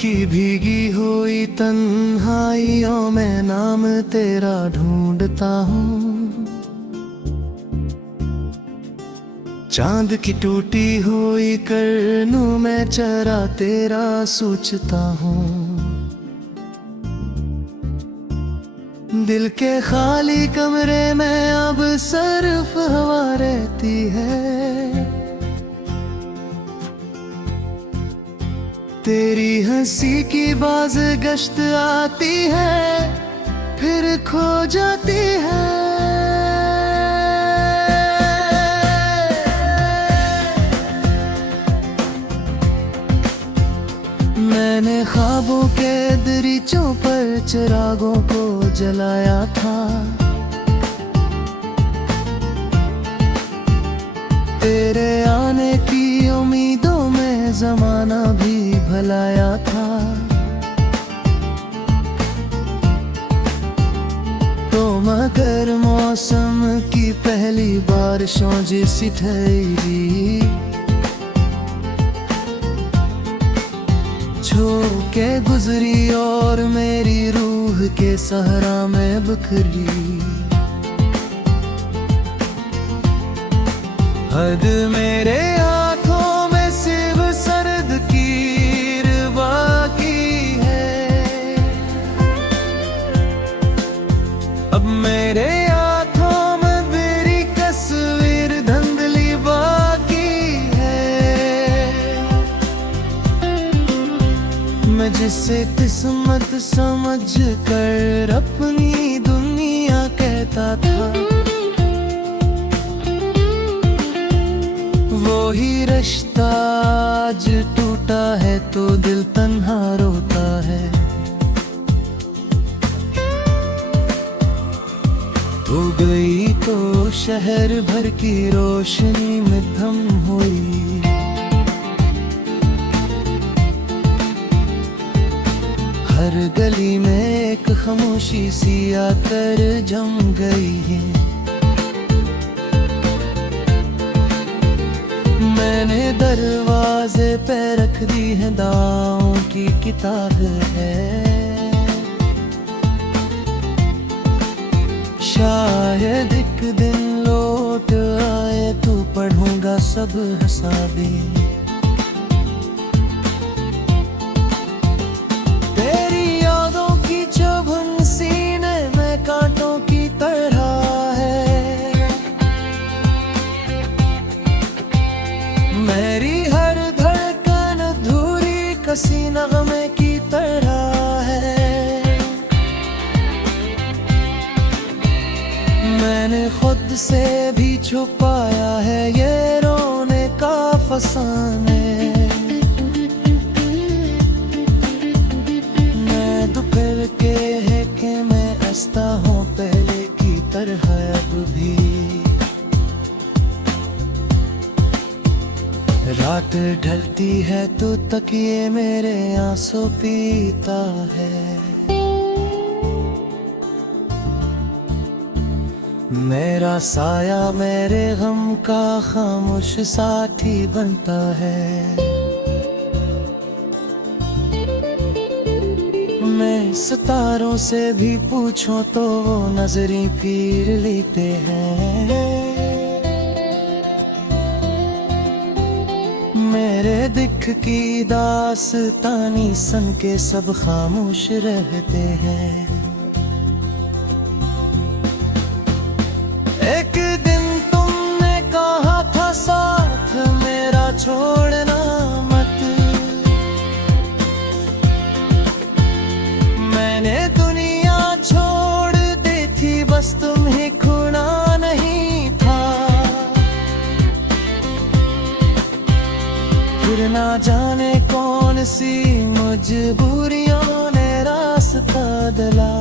की भीगी हुई तन्हाइयों में नाम तेरा ढूंढता हूँ। चांद की टूटी हुई करनों में चेहरा तेरा सोचता हूँ। दिल के खाली कमरे में अब सिर्फ हवा रहती है। तेरी हंसी की बाज गश्त आती है फिर खो जाती है। मैंने ख्वाबों के दरीचों पर चिरागों को जलाया था। तेरे आने की उम्मीदों में जमाना भी भलाया था। तो मगर मौसम की पहली बारिशों जैसी ठहरी छोड़ के गुजरी और मेरी रूह के सहरा में बिखरी। हद मेरे आँखों में सिर्फ सर्द कीर बाकी है। अब मेरे आँखों में मेरी तस्वीर धुंधली बाकी है। मैं जिसे किस्मत समझ कर अपनी दुनिया कहता था, वो ही रिश्ता आज टूटा है तो दिल तन्हा रोता है। तू गई तो शहर भर की रोशनी में थम हुई। हर गली में एक खामोशी सी आकर जम गई है। मैंने दरवाजे पे रख दी है दावों की किताब है। शायद एक दिन लौट आए तो पढ़ूंगा सब हिसाबें। तेरी यादों की चुभन सीने में कांटों की तरह है। मेरी हर धड़कन अधूरी कसी नगमे की तरह है। मैंने खुद से भी छुपाया है ये रोने का फसाने। मैं दोपहर के है कि मैं हंसता हूँ पहले की तरह अब भी। रात ढलती है तो तकिए मेरे आंसू पीता है। मेरा साया मेरे गम का खामोश साथी बनता है। मैं सितारों से भी पूछूं तो वो नजरें फिर लेते हैं। मेरे दिख की दास्तानी सन के सब खामोश रहते हैं। एक दिन तुमने कहा था साथ मेरा छोड़ना मत। मैंने दुनिया छोड़ दी थी बस तुम्हें खोना नहीं था। फिर ना जाने कौन सी मजबूरियों ने रास्ता दिला।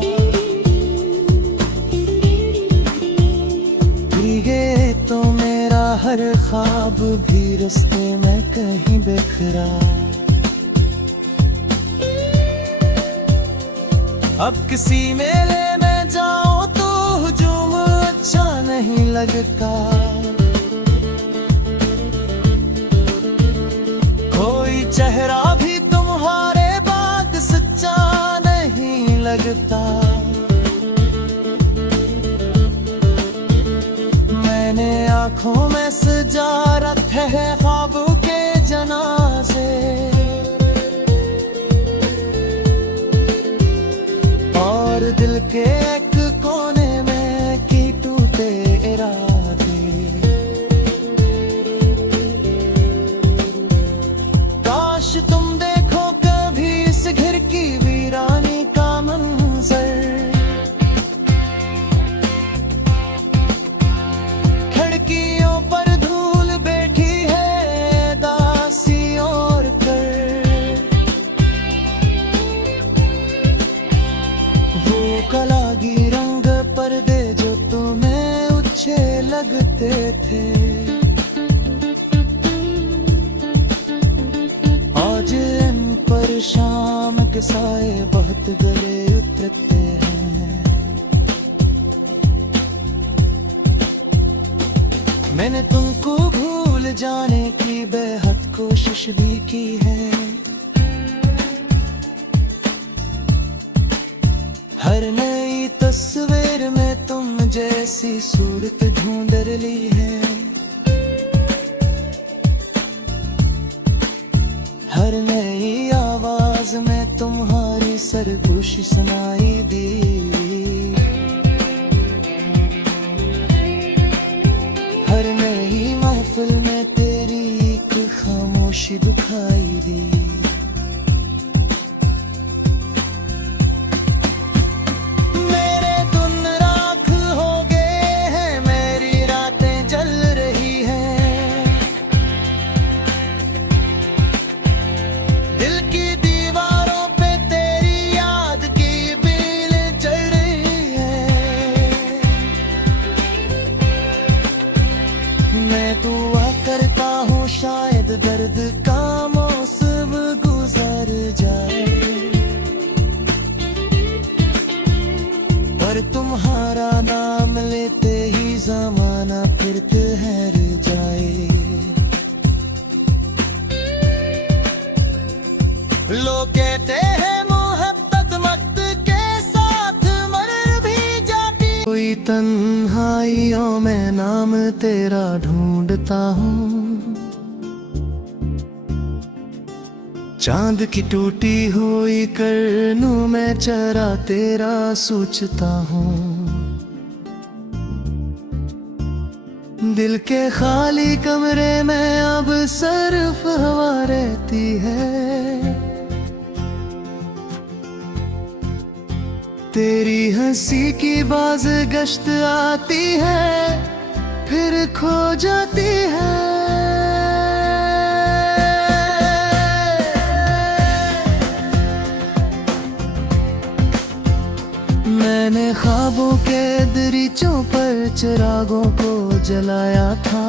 भीगे तो मेरा हर ख्वाब भी रास्ते में कहीं बिखरा। अब किसी मेले में जाओ तो हुजूम अच्छा नहीं लगता। कोई चेहरा भी तुम्हारे बारे कलागी रंग पर्दे जो तुम्हें अच्छे लगते थे, आज इन पर शाम के साए बहुत गले उतरते हैं। मैंने तुमको भूल जाने की बेहद कोशिश भी की है, हर नई तस्वीर में तुम जैसी सूरत ढूंढ ली है, हर नई आवाज में तुम्हारी सरगोशी सुनाई दी, हर नई महफिल में तेरी एक खामोशी दुखाई दी। मैं दुआ करता हूँ शायद दर्द का मौसम गुजर जाए, पर तुम्हारा नाम लेते ही ज़माना फिर ठहर जाए। लोग कहते हैं मोहब्बत वक्त के साथ मर भी जाती, कोई तन्हाइयों में नाम तेरा ढूंढता हूँ, चांद की टूटी हुई करनों में चरा तेरा सोचता हूँ, दिल के खाली कमरे में अब सिर्फ हवा रहती है, तेरी हंसी की बाज गश्त आती है फिर खो जाती है। मैंने ख्वाबों के दरीचों पर चिरागों को जलाया था,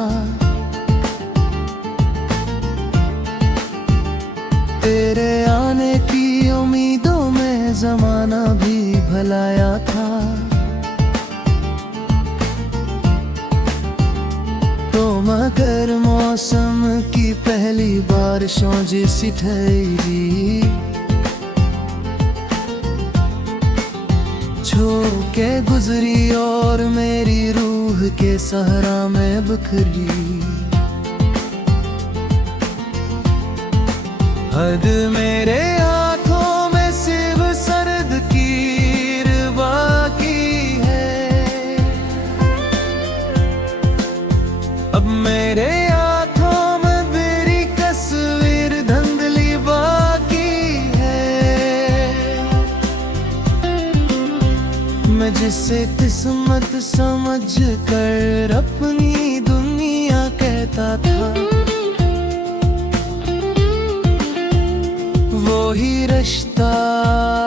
तेरे आने की उम्मीदों में जमाना भी भलाया था, तो मगर मौसम की पहली बारिशों जैसी ठहरी, छोड़ के गुजरी और मेरी रूह के सहरा में बिखरी, हद मेरे आँखों में सिर्फ सर्द कीर बाकी है, अब मेरे आँखों में तेरी तस्वीर धुंधली बाकी है। मैं जिसे किस्मत समझ कर अपनी दुनिया कहता था, वो ही रिश्ता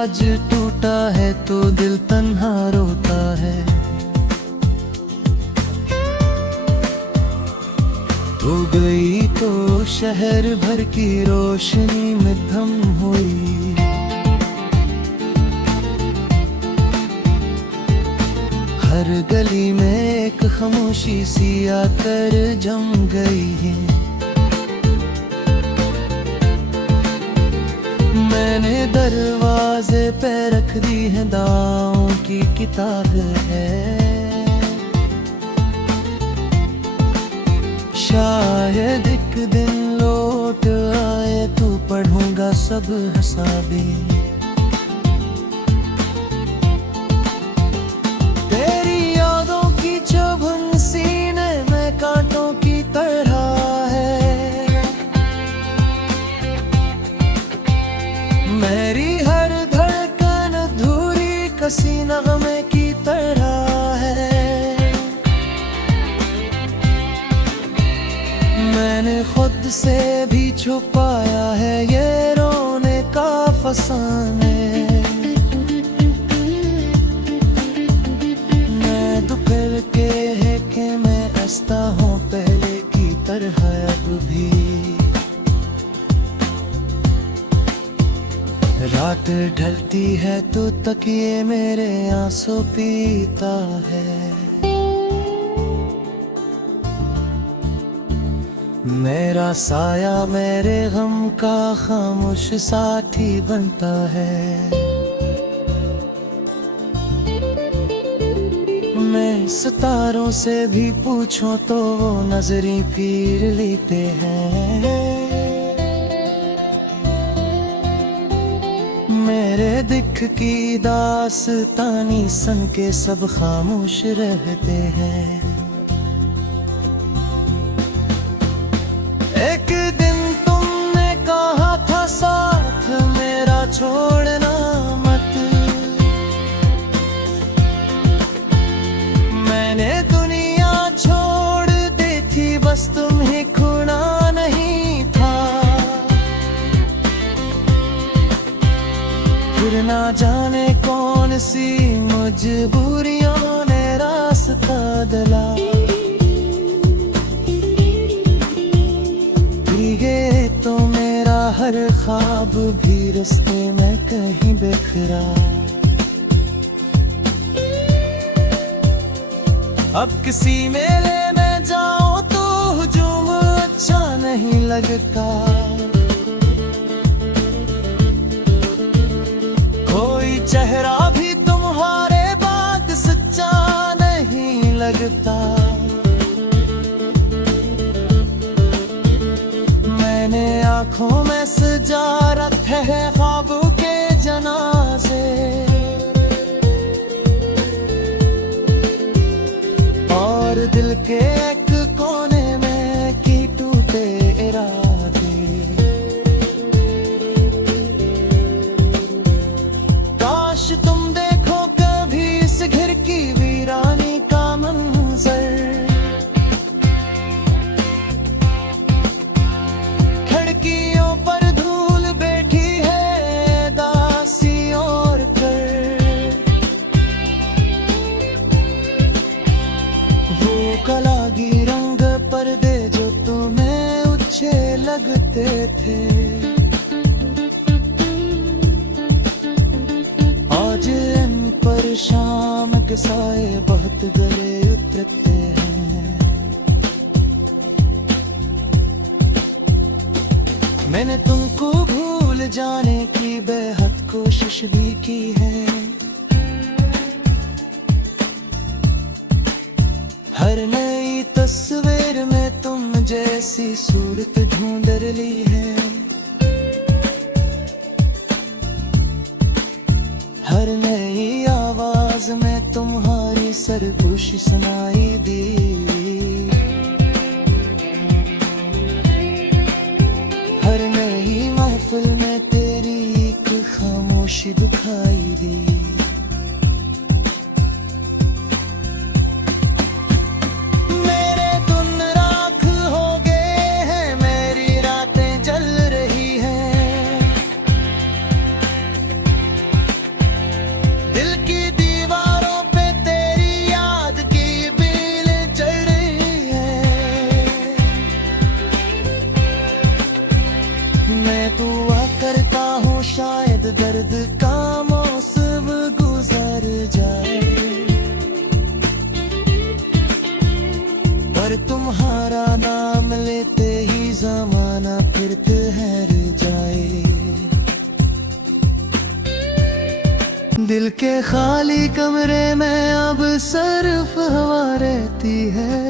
आज टूटा है तो दिल तन्हा रोता है, तू गई तो शहर भर की रोशनी में धम हुई, हर गली में एक खामोशी सी आकर जम गई है। मैंने दरवाजे पे रख दी है दावों की किताब है, शायद एक दिन लौट आए तो पढ़ूंगा सब हिसाबें, तेरी यादों की चुभन सीने में कांटों की तरह है, मेरी हर धड़कन अधूरी कसी नगमे की तरह है, मैंने खुद से भी छुपाया है ये रोने का फसाने, रात ढलती है तो तकिए मेरे आंसू पीता है। मेरा साया मेरे गम का खामोश साथी बनता है। मैं सितारों से भी पूछूं तो वो नजरें फिर लेते हैं। मेरे दिख की दास्तानी सन के सब खामोश रहते हैं। एक दिन तुमने कहा था साथ मेरा छोड़ना मत। मैंने दुनिया छोड़ दी थी बस तुम्हें खोना नहीं था। फिर ना जाने कौन सी मजबूरियों ने रास्ता दिला। भीगे तो मेरा हर ख्वाब भी रास्ते में कहीं बिखरा। अब किसी मेले में जाओ तो हुजूम अच्छा नहीं लगता। कोई चेहरा भी तुम्हारे बाद सच्चा नहीं लगता। मैंने आँखों में सजा रखे हैं ख्वाबों के जनाजे। और दिल के एक कोने में की टूटे इरादे। काश तुम देखो कभी इस घर की वीरानी का मंजर। खिड़कियों पर धूल बैठी है दासी और कर। वो कलागी रंग पर्दे जो तुम्हें अच्छे लगते थे आज इन पर शाम के साए बहुत गले उतरते हैं। मैंने तुमको भूल जाने की बेहद कोशिश भी की है। हर नई तस्वीर में तुम जैसी सूरत ढूंढ ली है। हर नई आवाज में तुम्हारी सरगोशी सुनाई दी। हर नई महफिल में तेरी एक खामोशी दिखाई दी। मेरे दिन राख हो गए हैं, मेरी रातें जल रही हैं। दिल की दीवारों पे तेरी याद की बीलें चढ़ रही हैं। मैं दुआ करता हूँ शायद दर्द का मौसम गुजर जाए। पर तुम्हारा नाम लेते ही जमाना फिर ठहर जाए। दिल के खाली कमरे में अब सिर्फ हवा रहती है।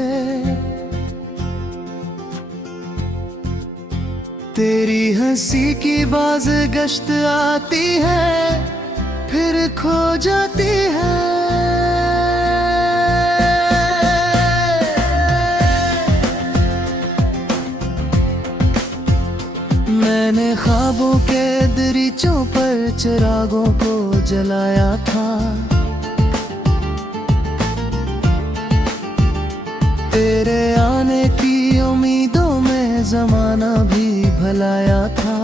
तेरी हंसी की बाज गश्त आती है फिर खो जाती है। मैंने ख्वाबों के दरीचों पर चिरागों को जलाया था। तेरे आने की उम्मीदों में जमाना भी भलाया था।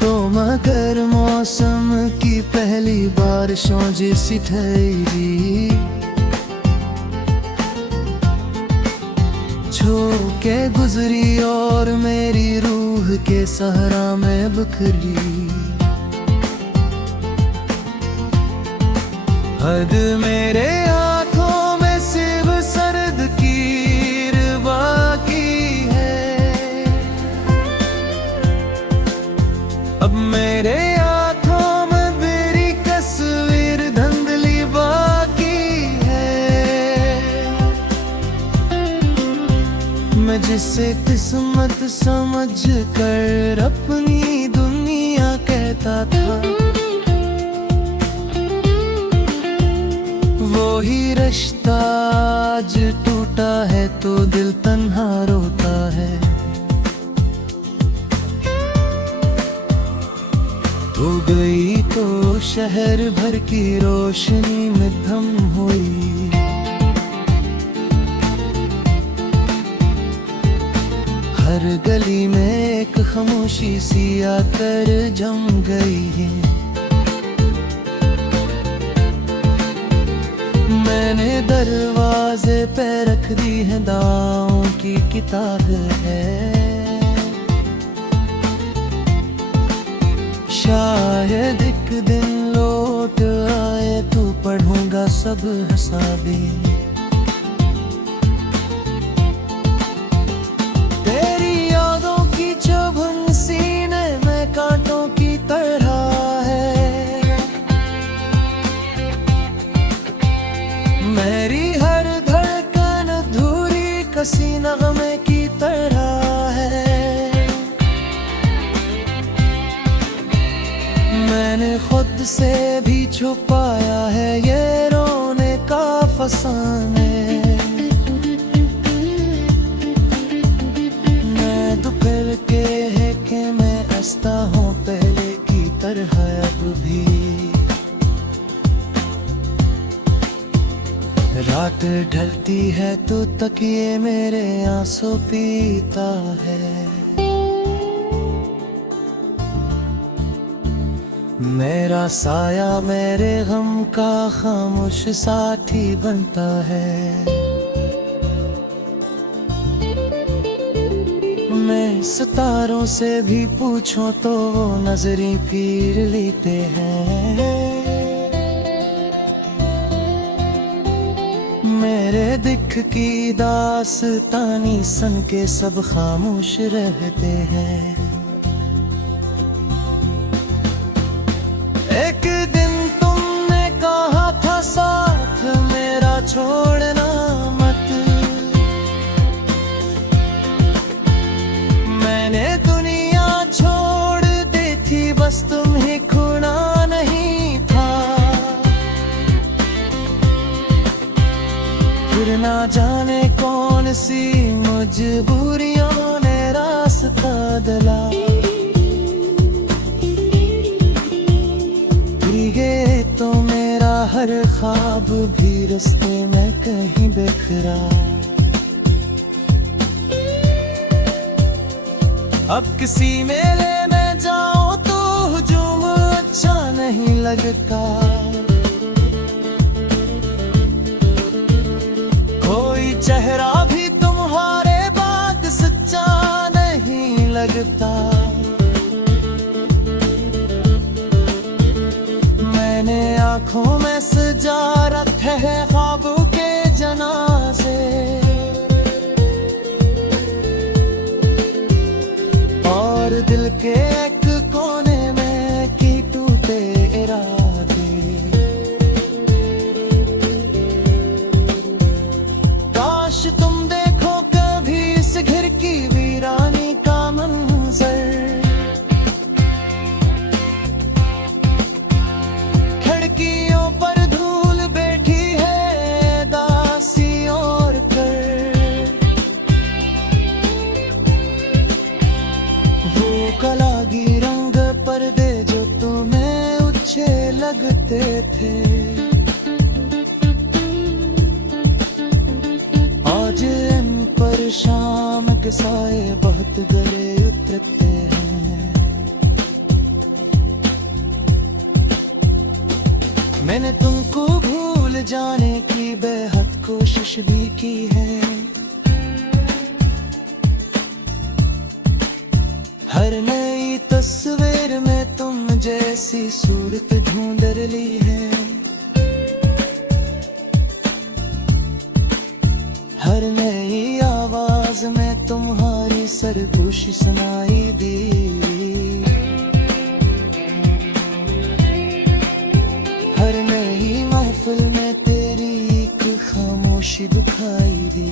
तो मगर मौसम की पहली बारिशों जैसी ठहरी छो के गुजरी और मेरी के सहरा में बिखरी। हद मेरे हाथों में सिर्फ सर्द कीर बाकी है। अब मेरे हाथों में मेरी तस्वीर धुंधली बाकी है। मैं जिसे किस्मत समझ कर अपनी दुनिया कहता था, वो ही रिश्ता आज टूटा है तो दिल तन्हा रोता है। तू गई तो शहर भर की रोशनी में थम हुई। हर गली में एक खामोशी सी आकर जम गई है। मैंने दरवाजे पे रख दी है दुआओं की किताब है। शायद एक दिन लौट आए तो पढ़ूंगा सब हिसाबें। तेरी यादों की चुभन सीने में कांटों की तरह है। मेरी हर धड़कन अधूरी कसी नगमे की तरह है। मैंने खुद से भी छुपाया है ये रोने का फसाने। मैं दोपहर के है कि मैं हंसता हूँ पहले की तरह अब भी। रात ढलती है तो तकिए मेरे आंसू पीता है। मेरा साया मेरे गम का खामोश साथी बनता है। मैं सितारों से भी पूछूं तो वो नजरें पीर लेते हैं। मेरे दिख की दास्तानी सन के सब खामोश रहते हैं। एक दिन तुमने कहा था साथ मेरा छोड़ना मत। मैंने दुनिया छोड़ दी थी बस तुम्हें खोना नहीं था। फिर ना जाने कौन सी मजबूरियों ने रास्ता दिला। भीगे तो मेरा हर ख्वाब भी रास्ते में कहीं बिखरा। अब किसी मेले में जाओ तो हुजूम अच्छा नहीं लगता। कोई चेहरा भी तुम्हारे बाद सच्चा नहीं लगता। मैंने आँखों में सजा रखे हैं ख्वाबों के जनाजे। और दिल के एक कोने में की टूटे इरादे। काश तुम देखो कभी इस घर की वीरानी का मंजर। खिड़कियों पर धूल बैठी है दासी और कर। वो कलागी रंग पर्दे जो तुम्हें अच्छे लगते थे। आज इन पर शाम के साए बहुत गले उतरते हैं। मैंने तुमको भूल जाने की बेहद कोशिश भी की है। हर नई तस्वीर में तुम जैसी सूरत ढूंढ ली है। हर नई आवाज में तुम्हारी सरगोशी सुनाई दी। हर नई महफिल में तेरी एक खामोशी दिखाई दी।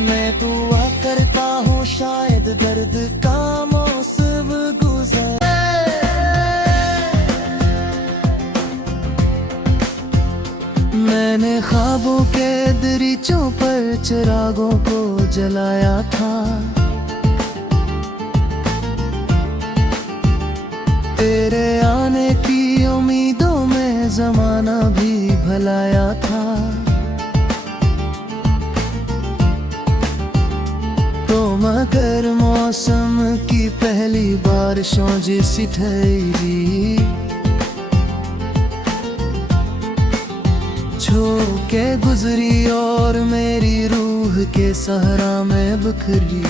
मैं दुआ करता हूँ शायद दर्द का मौसम गुजरे। मैंने ख्वाबों के दरीचों पर चिरागों को जलाया था। तेरे आने की उम्मीदों में जमाना भी भलाया था। तो मगर मौसम की पहली बारिशों जैसी ठहरी, छोड़ के गुजरी और मेरी रूह के सहरा में बिखरी।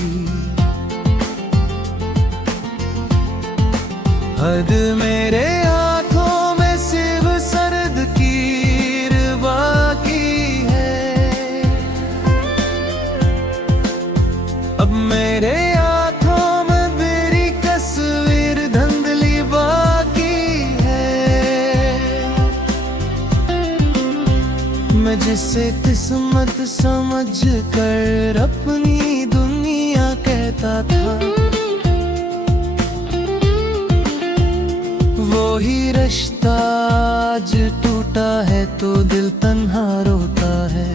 हद मेरे आंखों में सिर्फ सर्द कीर बाकी है। अब मेरे आंखों में मेरी तस्वीर धुंधली बाकी है। मैं जिसे किस्मत समझ कर अपनी दुनिया कहता था, वो ही रिश्ता आज टूटा है तो दिल तन्हा रोता है।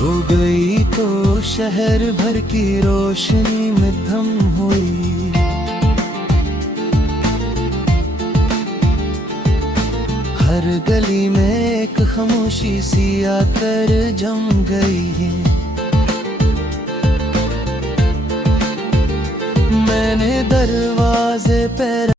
हो गई तो शहर भर की रोशनी में धम हुई। हर गली में एक खामोशी सी आकर जम गई है। मैंने दरवाजे पे